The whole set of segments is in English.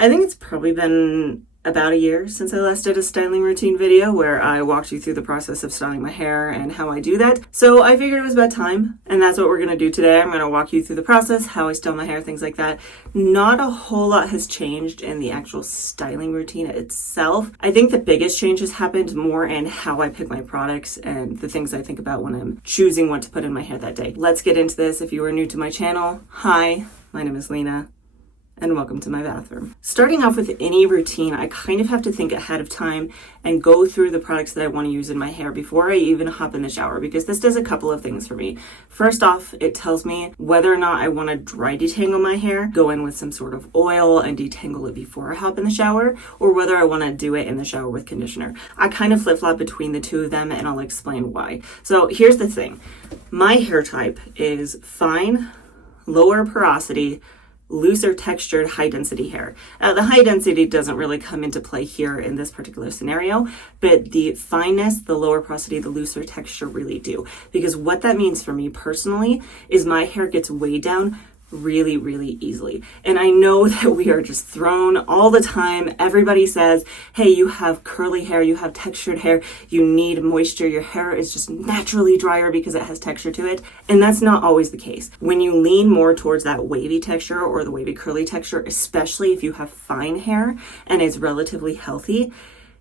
I think it's probably been about a year since I last did a styling routine video where I walked you through the process of styling my hair and how I do that. So I figured it was about time, and that's what we're going to do today. I'm going to walk you through the process, how I style my hair, things like that. Not a whole lot has changed in the actual styling routine itself. I think the biggest change has happened more in how I pick my products and the things I think about when I'm choosing what to put in my hair that day. Let's get into this. If you are new to my channel, hi, my name is Lena, and welcome to my bathroom. Starting off with any routine, I kind of have to think ahead of time and go through the products that I want to use in my hair before I even hop in the shower, because this does a couple of things for me. First off, it tells me whether or not I want to dry detangle my hair, go in with some sort of oil and detangle it before I hop in the shower, or whether I want to do it in the shower with conditioner. I kind of flip-flop between the two of them, and I'll explain why. So here's the thing. My hair type is fine, lower porosity, looser textured, high density hair. The high density doesn't really come into play here in this particular scenario, but the fineness, the lower porosity, the looser texture really do. Because what that means for me personally is my hair gets way down really, really easily. And I know that we are just thrown all the time. Everybody says, hey, you have curly hair, you have textured hair, you need moisture, your hair is just naturally drier because it has texture to it. And that's not always the case. When you lean more towards that wavy texture or the wavy curly texture, especially if you have fine hair and it's relatively healthy,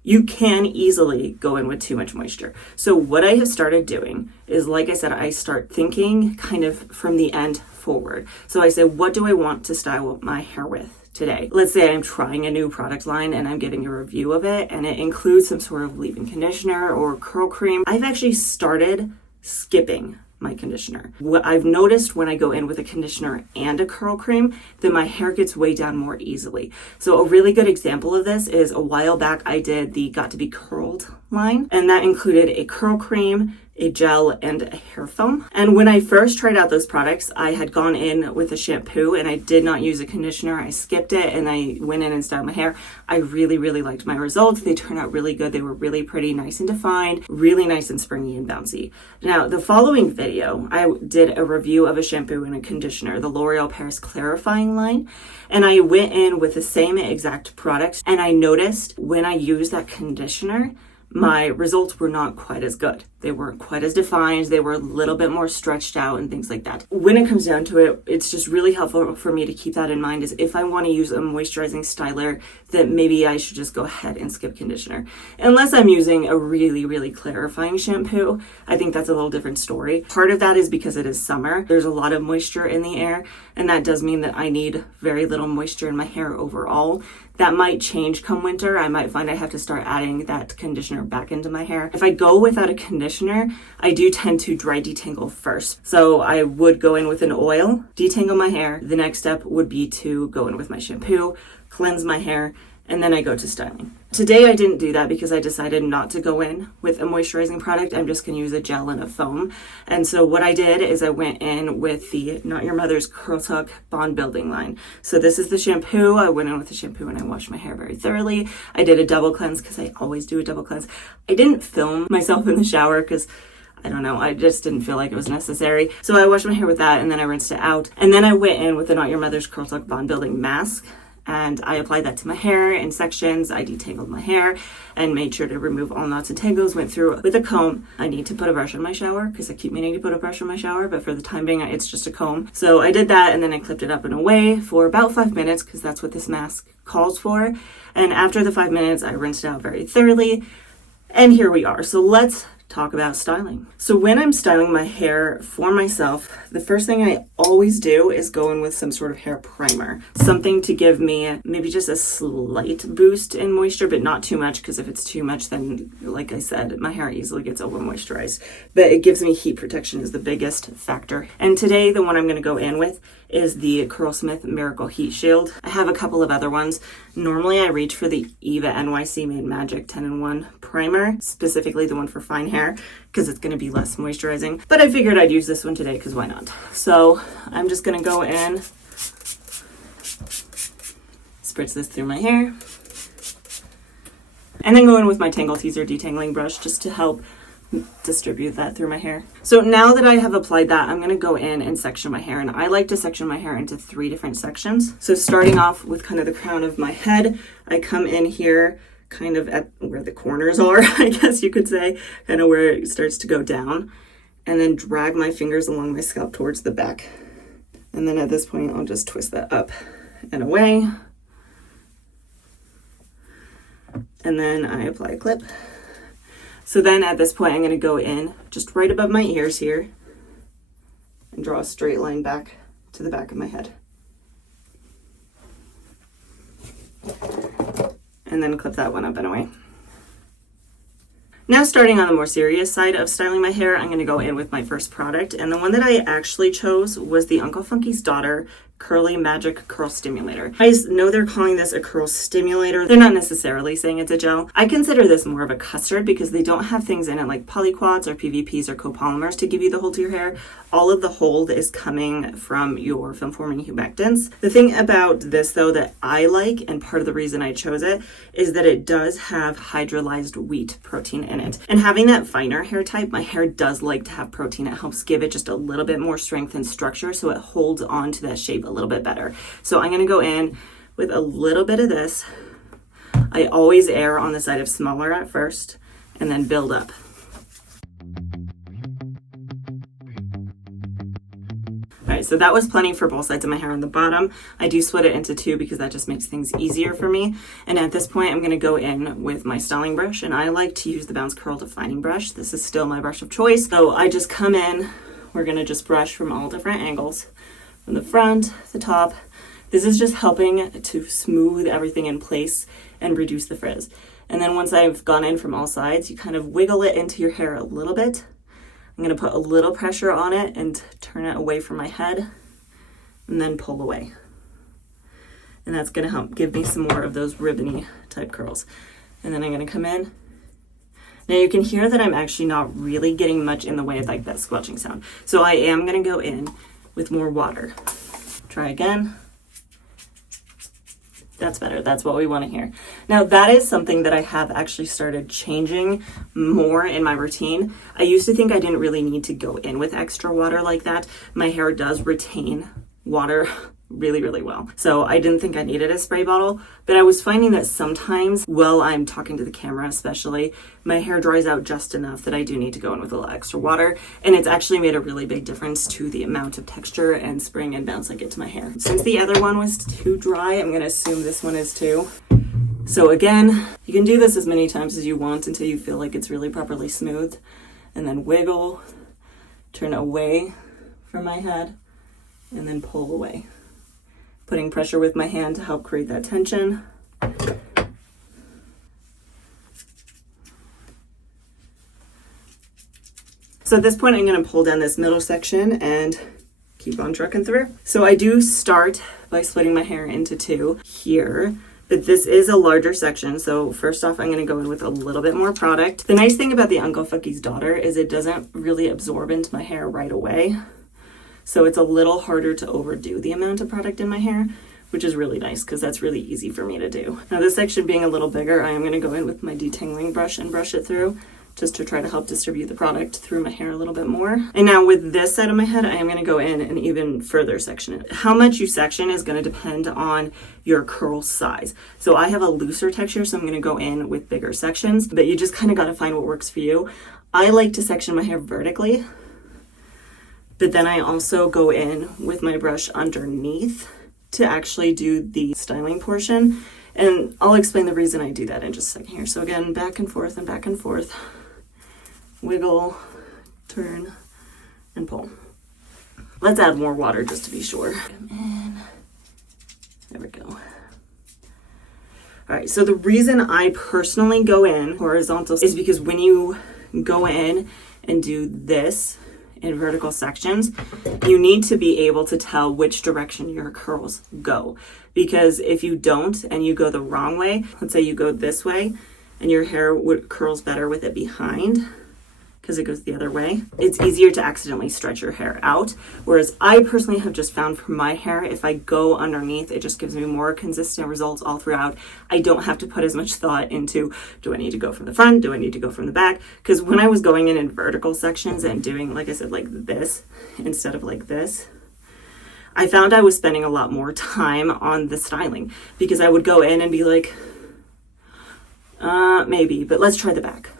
you can easily go in with too much moisture. So what I have started doing is, like I said, I start thinking kind of from the end forward. So I say, what do I want to style my hair with today? Let's say I'm trying a new product line and I'm giving a review of it, and it includes some sort of leave-in conditioner or curl cream. I've actually started skipping my conditioner. What I've noticed when I go in with a conditioner and a curl cream, then my hair gets way down more easily. So a really good example of this is a while back I did the Got to Be Curled line, and that included a curl cream, a gel, and a hair foam. And when I first tried out those products, I had gone in with a shampoo and I did not use a conditioner. I skipped it and I went in and styled my hair. I really, really liked my results. They turned out really good. They were really pretty, nice and defined, really nice and springy and bouncy. Now, the following video, I did a review of a shampoo and a conditioner, the L'Oreal Paris Clarifying line. And I went in with the same exact product, and I noticed when I used that conditioner, my results were not quite as good. They weren't quite as defined. They were a little bit more stretched out and things like that. When it comes down to it, it's just really helpful for me to keep that in mind, is if I want to use a moisturizing styler, that maybe I should just go ahead and skip conditioner. Unless I'm using a really, really clarifying shampoo, I think that's a little different story. Part of that is because it is summer. There's a lot of moisture in the air, and that does mean that I need very little moisture in my hair overall. That might change come winter. I might find I have to start adding that conditioner back into my hair. If I go without a conditioner, I do tend to dry detangle first. So I would go in with an oil, detangle my hair. The next step would be to go in with my shampoo, cleanse my hair, and then I go to styling. Today I didn't do that because I decided not to go in with a moisturizing product. I'm just gonna use a gel and a foam. And so what I did is I went in with the Not Your Mother's Curl Tuck Bond Building line. So this is the shampoo. I went in with the shampoo and I washed my hair very thoroughly. I did a double cleanse because I always do a double cleanse. I didn't film myself in the shower because I don't know, I just didn't feel like it was necessary. So I washed my hair with that and then I rinsed it out. And then I went in with the Not Your Mother's Curl Tuck Bond Building mask. And I applied that to my hair in sections. I detangled my hair and made sure to remove all knots and tangles, went through it with a comb. I need to put a brush in my shower because I keep meaning to put a brush in my shower, but for the time being, it's just a comb. So I did that and then I clipped it up and away for about 5 minutes because that's what this mask calls for. And after the 5 minutes, I rinsed it out very thoroughly. And here we are. So let's talk about styling. So when I'm styling my hair for myself, the first thing I always do is go in with some sort of hair primer, something to give me maybe just a slight boost in moisture, but not too much, because if it's too much, then like I said, my hair easily gets over moisturized. But it gives me heat protection is the biggest factor. And today the one I'm going to go in with is the Curlsmith Miracle Heat Shield. I have a couple of other ones. Normally I reach for the Eva NYC Made Magic 10-in-1 primer, specifically the one for fine hair, because it's going to be less moisturizing. But I figured I'd use this one today because why not? So I'm just going to go in, spritz this through my hair, and then go in with my Tangle Teaser detangling brush just to help distribute that through my hair. So now that I have applied that, I'm going to go in and section my hair, and I like to section my hair into 3 different sections. So starting off with kind of the crown of my head, I come in here kind of at where the corners are, I guess you could say, kind of where it starts to go down, and then drag my fingers along my scalp towards the back. And then at this point, I'll just twist that up and away. And then I apply a clip. So then at this point, I'm going to go in just right above my ears here and draw a straight line back to the back of my head. And then clip that one up and away. Now, starting on the more serious side of styling my hair, I'm going to go in with my first product. And the one that I actually chose was the Uncle Funky's Daughter Curly Magic Curl Stimulator. I know they're calling this a curl stimulator. They're not necessarily saying it's a gel. I consider this more of a custard because they don't have things in it like polyquats or PVPs or copolymers to give you the hold to your hair. All of the hold is coming from your film forming humectants. The thing about this though that I like, and part of the reason I chose it, is that it does have hydrolyzed wheat protein in it. And having that finer hair type, my hair does like to have protein. It helps give it just a little bit more strength and structure so it holds on to that shape a little bit better. So I'm going to go in with a little bit of this. I always err on the side of smaller at first and then build up. All right, so that was plenty for both sides of my hair on the bottom. I do split it into 2 because that just makes things easier for me. And at this point, I'm going to go in with my styling brush, and I like to use the Bounce Curl Defining Brush. This is still my brush of choice. So I just come in, we're going to just brush from all different angles. From the front, the top. This is just helping to smooth everything in place and reduce the frizz. And then once I've gone in from all sides, you kind of wiggle it into your hair a little bit. I'm going to put a little pressure on it and turn it away from my head and then pull away. And that's going to help give me some more of those ribbony type curls. And then I'm going to come in. Now you can hear that I'm actually not really getting much in the way of like that squelching sound. So I am going to go in with more water. Try again. That's better. That's what we want to hear. Now that is something that I have actually started changing more in my routine. I used to think I didn't really need to go in with extra water like that. My hair does retain water really, really well. So I didn't think I needed a spray bottle, but I was finding that sometimes while I'm talking to the camera especially, my hair dries out just enough that I do need to go in with a little extra water. And it's actually made a really big difference to the amount of texture and spring and bounce I get to my hair. Since the other one was too dry, I'm going to assume this one is too. So again, you can do this as many times as you want until you feel like it's really properly smoothed. And then wiggle, turn away from my head, and then pull away. Putting pressure with my hand to help create that tension. So at this point, I'm going to pull down this middle section and keep on trucking through. So I do start by splitting my hair into 2 here, but this is a larger section. So first off, I'm going to go in with a little bit more product. The nice thing about the Uncle Funky's Daughter is it doesn't really absorb into my hair right away. So it's a little harder to overdo the amount of product in my hair, which is really nice because that's really easy for me to do. Now this section being a little bigger, I am going to go in with my detangling brush and brush it through just to try to help distribute the product through my hair a little bit more. And now with this side of my head, I am going to go in and even further section it. How much you section is going to depend on your curl size. So I have a looser texture, so I'm going to go in with bigger sections, but you just kind of got to find what works for you. I like to section my hair vertically, but then I also go in with my brush underneath to actually do the styling portion. And I'll explain the reason I do that in just a second here. So again, back and forth and back and forth. Wiggle, turn, and pull. Let's add more water just to be sure. Come in. There we go. All right, so the reason I personally go in horizontal is because when you go in and do this in vertical sections, you need to be able to tell which direction your curls go. Because if you don't and you go the wrong way, let's say you go this way and your hair curls better with it behind, because it goes the other way. It's easier to accidentally stretch your hair out. Whereas I personally have just found for my hair, if I go underneath, it just gives me more consistent results all throughout. I don't have to put as much thought into, do I need to go from the front? Do I need to go from the back? Because when I was going in vertical sections and doing, like I said, like this instead of like this, I found I was spending a lot more time on the styling because I would go in and be like, maybe, but let's try the back.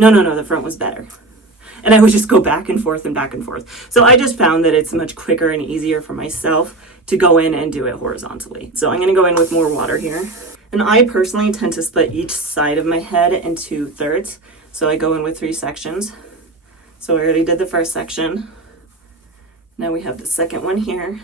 No, the front was better. And I would just go back and forth and back and forth. So I just found that it's much quicker and easier for myself to go in and do it horizontally. So I'm going to go in with more water here. And I personally tend to split each side of my head into thirds. So I go in with 3 sections. So I already did the first section. Now we have the second one here.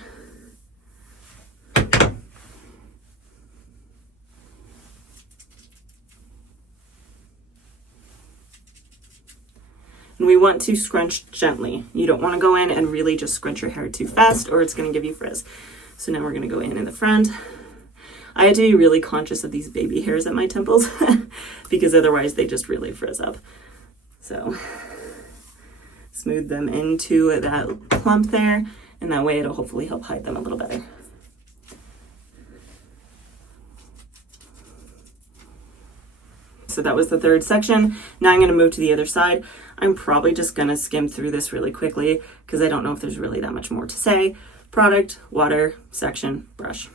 And we want to scrunch gently. You don't want to go in and really just scrunch your hair too fast or it's going to give you frizz. So now we're going to go in the front. I had to be really conscious of these baby hairs at my temples because otherwise they just really frizz up. So smooth them into that clump there, and that way it'll hopefully help hide them a little better. So that was the third section. Now I'm going to move to the other side. I'm probably just going to skim through this really quickly because I don't know if there's really that much more to say. Product, water, section, brush.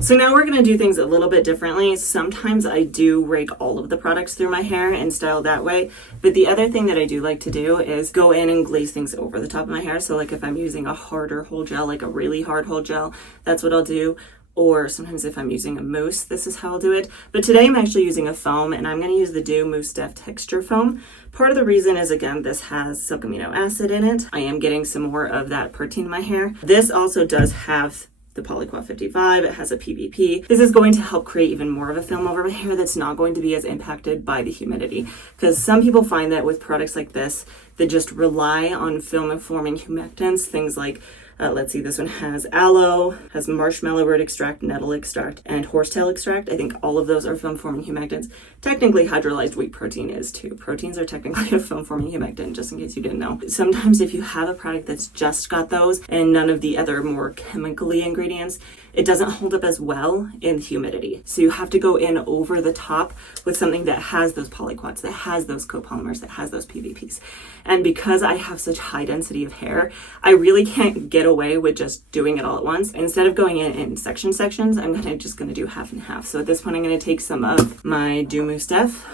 So now we're going to do things a little bit differently. Sometimes I do rake all of the products through my hair and style that way. But the other thing that I do like to do is go in and glaze things over the top of my hair. So like if I'm using a harder hold gel, like a really hard hold gel, that's what I'll do. Or sometimes if I'm using a mousse, this is how I'll do it. But today I'm actually using a foam, and I'm going to use the Dew Mousse Def Texture Foam. Part of the reason is, again, this has silk amino acid in it. I am getting some more of that protein in my hair. This also does have the Polyquat 55, it has a PVP. This is going to help create even more of a film over my hair that's not going to be as impacted by the humidity. Because some people find that with products like this, that just rely on film forming humectants, things like let's see, this one has aloe, has marshmallow root extract, nettle extract, and horsetail extract. I think all of those are film-forming humectants. Technically, hydrolyzed wheat protein is too. Proteins are technically a film-forming humectant, just in case you didn't know. Sometimes if you have a product that's just got those and none of the other more chemically ingredients, it doesn't hold up as well in humidity. So you have to go in over the top with something that has those polyquats, that has those copolymers, that has those PVPs. And because I have such high density of hair, I really can't get away with just doing it all at once. Instead of going in sections, I'm just gonna do half and half. So at this point, I'm gonna take some of my Dew Mousse Def.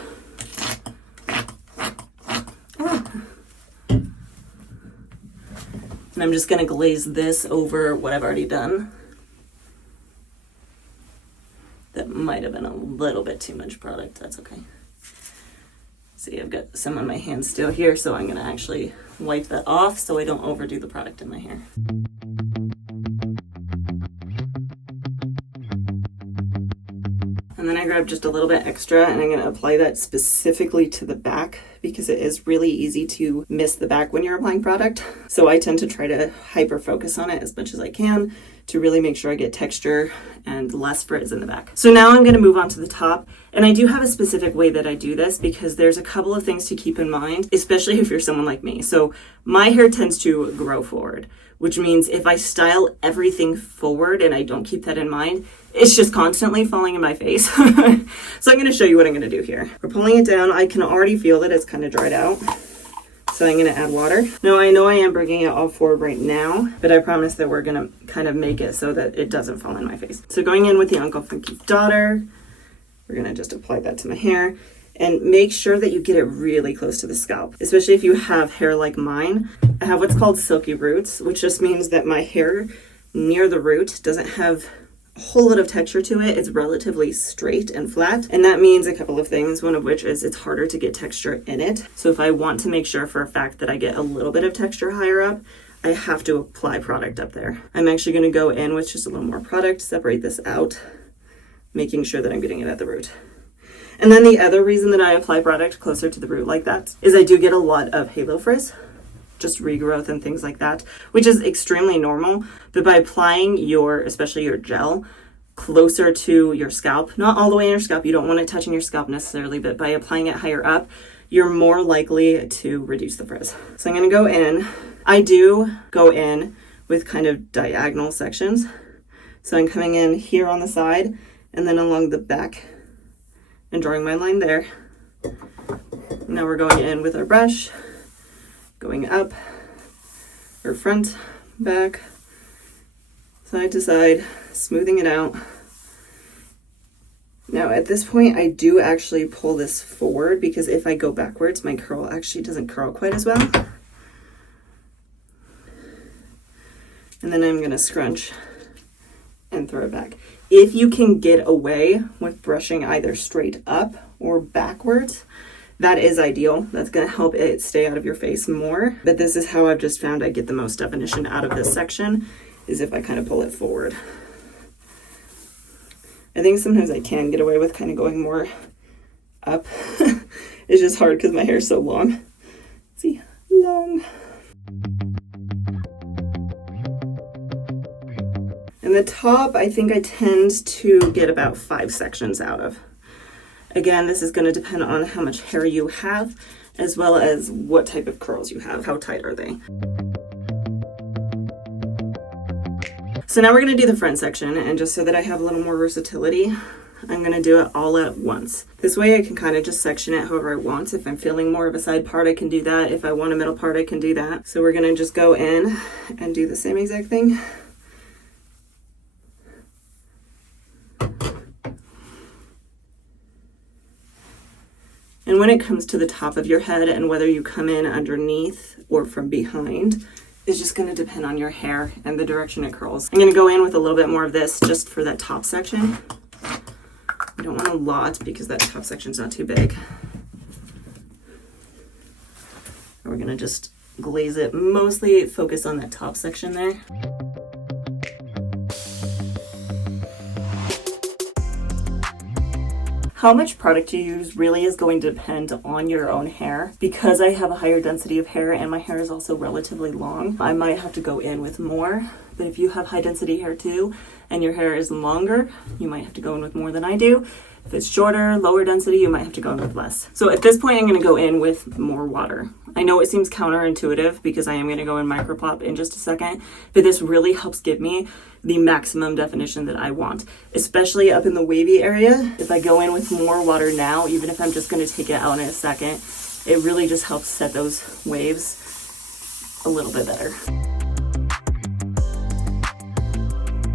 And I'm just gonna glaze this over what I've already done. That might have been a little bit too much product, that's okay. See, I've got some on my hands still here, so I'm gonna actually wipe that off so I don't overdo the product in my hair. And then I grab just a little bit extra and I'm gonna apply that specifically to the back because it is really easy to miss the back when you're applying product. So I tend to try to hyper focus on it as much as I can to really make sure I get texture and less frizz in the back. So now I'm gonna move on to the top. And I do have a specific way that I do this because there's a couple of things to keep in mind, especially if you're someone like me. So my hair tends to grow forward, which means if I style everything forward and I don't keep that in mind, it's just constantly falling in my face. So I'm gonna show you what I'm gonna do here. We're pulling it down. I can already feel that it's kind of dried out. So I'm gonna add water. Now I know I am bringing it all forward right now, but I promise that we're gonna kind of make it so that it doesn't fall in my face. So going in with the Uncle Funky's Daughter, we're gonna just apply that to my hair and make sure that you get it really close to the scalp, especially if you have hair like mine. I have what's called silky roots, which just means that my hair near the root doesn't have a whole lot of texture to it. It's relatively straight and flat. And that means a couple of things, one of which is it's harder to get texture in it. So if I want to make sure for a fact that I get a little bit of texture higher up, I have to apply product up there. I'm actually gonna go in with just a little more product, separate this out, making sure that I'm getting it at the root. And then the other reason that I apply product closer to the root like that is I do get a lot of halo frizz. just regrowth and things like that, which is extremely normal. But by applying especially your gel, closer to your scalp, not all the way in your scalp, you don't want it touching your scalp necessarily, but by applying it higher up, you're more likely to reduce the frizz. So I'm going to go in. I do go in with kind of diagonal sections. So I'm coming in here on the side and then along the back and drawing my line there. Now we're going in with our brush, going up, or front, back, side to side, smoothing it out. Now at this point, I do actually pull this forward because if I go backwards, my curl actually doesn't curl quite as well. And then I'm gonna scrunch and throw it back. If you can get away with brushing either straight up or backwards, that is ideal. That's gonna help it stay out of your face more. But this is how I've just found I get the most definition out of this section, is if I kind of pull it forward. I think sometimes I can get away with kind of going more up. It's just hard because my hair is so long. See, long. And the top, I think I tend to get about 5 sections out of. Again, this is going to depend on how much hair you have, as well as what type of curls you have. How tight are they? So now we're going to do the front section, and just so that I have a little more versatility, I'm going to do it all at once. This way I can kind of just section it however I want. If I'm feeling more of a side part, I can do that. If I want a middle part, I can do that. So we're going to just go in and do the same exact thing. And when it comes to the top of your head and whether you come in underneath or from behind, is just going to depend on your hair and the direction it curls. I'm going to go in with a little bit more of this just for that top section. I don't want a lot because that top section's not too big. And we're going to just glaze it, mostly focus on that top section there. How much product you use really is going to depend on your own hair. Because I have a higher density of hair and my hair is also relatively long, I might have to go in with more. But if you have high density hair too, and your hair is longer, you might have to go in with more than I do. If it's shorter, lower density, you might have to go in with less. So at this point, I'm gonna go in with more water. I know it seems counterintuitive because I am gonna go in microplop in just a second, but this really helps give me the maximum definition that I want, especially up in the wavy area. If I go in with more water now, even if I'm just gonna take it out in a second, it really just helps set those waves a little bit better.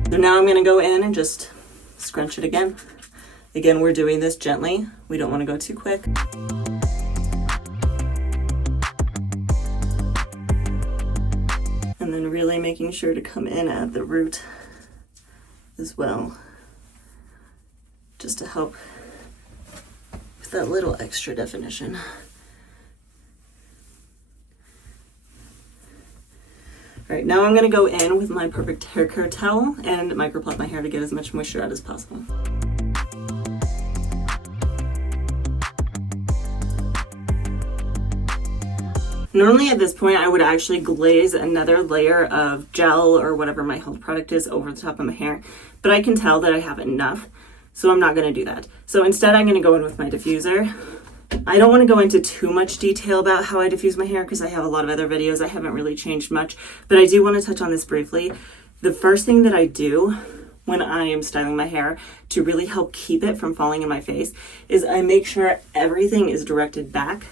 So now I'm gonna go in and just scrunch it again. Again, we're doing this gently. We don't wanna go too quick. And then really making sure to come in at the root as well, just to help with that little extra definition. All right, now I'm gonna go in with my perfect hair care towel and microplop my hair to get as much moisture out as possible. Normally at this point, I would actually glaze another layer of gel or whatever my health product is over the top of my hair, but I can tell that I have enough, so I'm not gonna do that. So instead, I'm gonna go in with my diffuser. I don't wanna go into too much detail about how I diffuse my hair because I have a lot of other videos. I haven't really changed much, but I do wanna touch on this briefly. The first thing that I do when I am styling my hair to really help keep it from falling in my face is I make sure everything is directed back.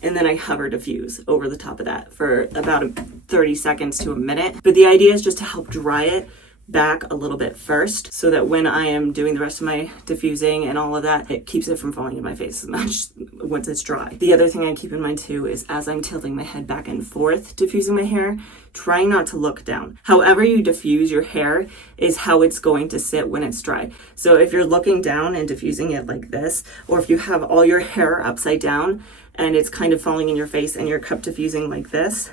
And then I hover diffuse over the top of that for about 30 seconds to a minute. But the idea is just to help dry it back a little bit first so that when I am doing the rest of my diffusing and all of that, it keeps it from falling in my face as much once it's dry. The other thing I keep in mind too is as I'm tilting my head back and forth, diffusing my hair, trying not to look down. However you diffuse your hair is how it's going to sit when it's dry. So if you're looking down and diffusing it like this, or if you have all your hair upside down, and it's kind of falling in your face and you're cup diffusing like this,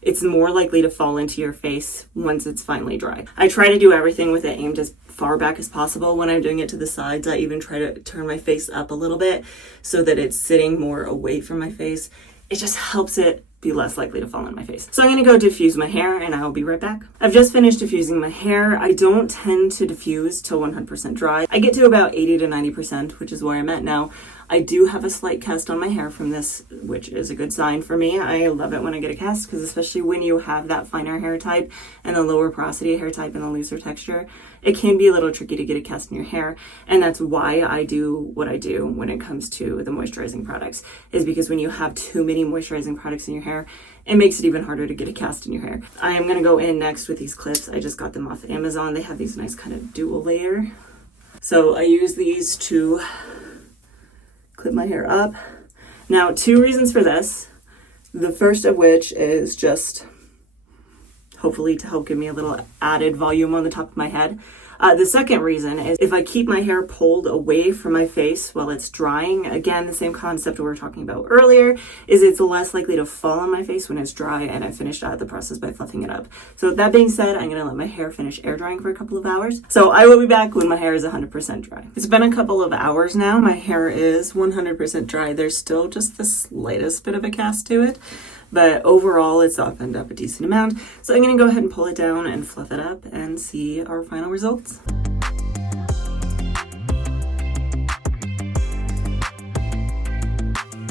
it's more likely to fall into your face once it's finally dry. I try to do everything with it aimed as far back as possible. When I'm doing it to the sides, I even try to turn my face up a little bit so that it's sitting more away from my face. It just helps it be less likely to fall on my face. So I'm gonna go diffuse my hair and I'll be right back. I've just finished diffusing my hair. I don't tend to diffuse till 100% dry. I get to about 80 to 90%, which is where I'm at now. I do have a slight cast on my hair from this, which is a good sign for me. I love it when I get a cast, because especially when you have that finer hair type and the lower porosity hair type and the looser texture, it can be a little tricky to get a cast in your hair. And that's why I do what I do when it comes to the moisturizing products, is because when you have too many moisturizing products in your hair, it makes it even harder to get a cast in your hair. I am gonna go in next with these clips. I just got them off Amazon. They have these nice kind of dual layer. So I use these to clip my hair up. Now, 2 reasons for this. The first of which is just hopefully to help give me a little added volume on the top of my head. The second reason is if I keep my hair pulled away from my face while it's drying, again, the same concept we were talking about earlier, is it's less likely to fall on my face when it's dry, and I finished out the process by fluffing it up. So with that being said, I'm gonna let my hair finish air drying for a couple of hours. So I will be back when my hair is 100% dry. It's been a couple of hours now. My hair is 100% dry. There's still just the slightest bit of a cast to it, but overall it's softened up a decent amount. So I'm gonna go ahead and pull it down and fluff it up and see our final results.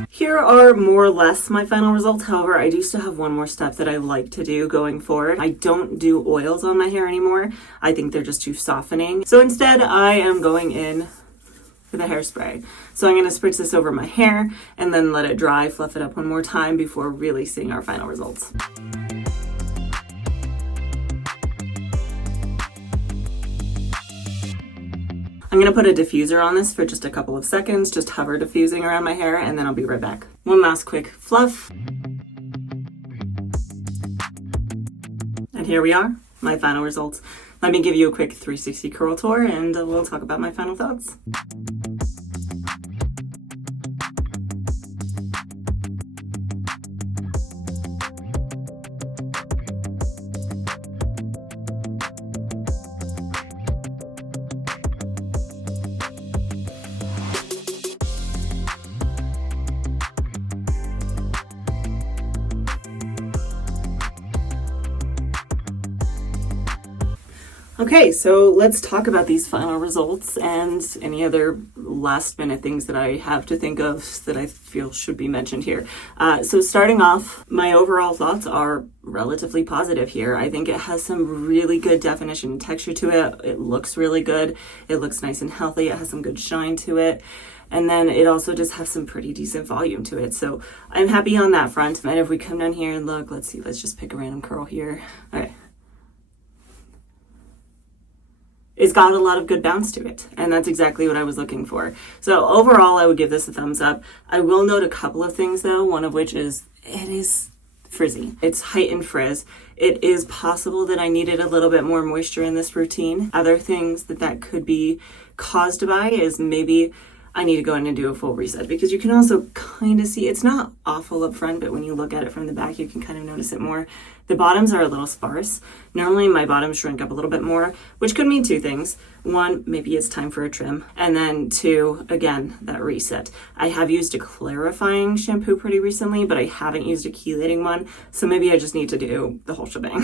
Here are more or less my final results. However, I do still have one more step that I like to do going forward. I don't do oils on my hair anymore. I think they're just too softening. So instead, I am going in with a hairspray. So I'm gonna spritz this over my hair and then let it dry, fluff it up one more time before really seeing our final results. I'm gonna put a diffuser on this for just a couple of seconds, just hover diffusing around my hair, and then I'll be right back. One last quick fluff. And here we are, my final results. Let me give you a quick 360 curl tour and we'll talk about my final thoughts. Okay, so let's talk about these final results and any other last minute things that I have to think of that I feel should be mentioned here. So starting off, my overall thoughts are relatively positive here. I think it has some really good definition and texture to it. It looks really good. It looks nice and healthy. It has some good shine to it. And then it also just has some pretty decent volume to it. So I'm happy on that front. And if we come down here and look, let's see, let's just pick a random curl here. Okay. It's got a lot of good bounce to it, and that's exactly what I was looking for. So overall, I would give this a thumbs up. I will note a couple of things though, one of which is it is frizzy. It's heightened frizz. It is possible that I needed a little bit more moisture in this routine. Other things that could be caused by is maybe I need to go in and do a full reset, because you can also kind of see it's not awful up front, but when you look at it from the back, you can kind of notice it more. The bottoms are a little sparse. Normally my bottoms shrink up a little bit more, which could mean 2 things. 1, maybe it's time for a trim. And then 2, again, that reset. I have used a clarifying shampoo pretty recently, but I haven't used a chelating one. So maybe I just need to do the whole shebang.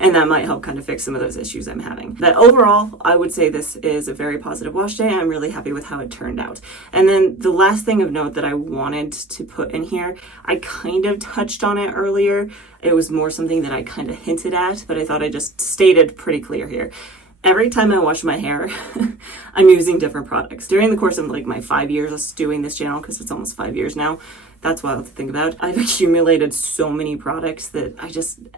And that might help kind of fix some of those issues I'm having. But overall, I would say this is a very positive wash day. I'm really happy with how it turned out. And then the last thing of note that I wanted to put in here, I kind of touched on it earlier. It was more something that I kind of hinted at, but I thought I just stated pretty clear here. Every time I wash my hair, I'm using different products. During the course of like my 5 years doing this channel, because it's almost 5 years now, that's wild to think about. I've accumulated so many products that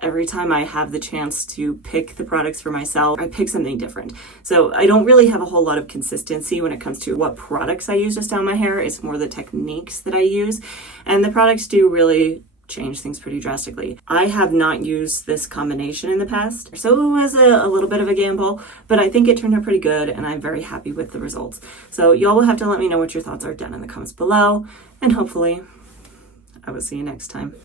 every time I have the chance to pick the products for myself, I pick something different. So I don't really have a whole lot of consistency when it comes to what products I use to style my hair. It's more the techniques that I use. And the products do really change things pretty drastically. I have not used this combination in the past, so it was a little bit of a gamble, but I think it turned out pretty good and I'm very happy with the results. So y'all will have to let me know what your thoughts are down in the comments below, and hopefully I will see you next time.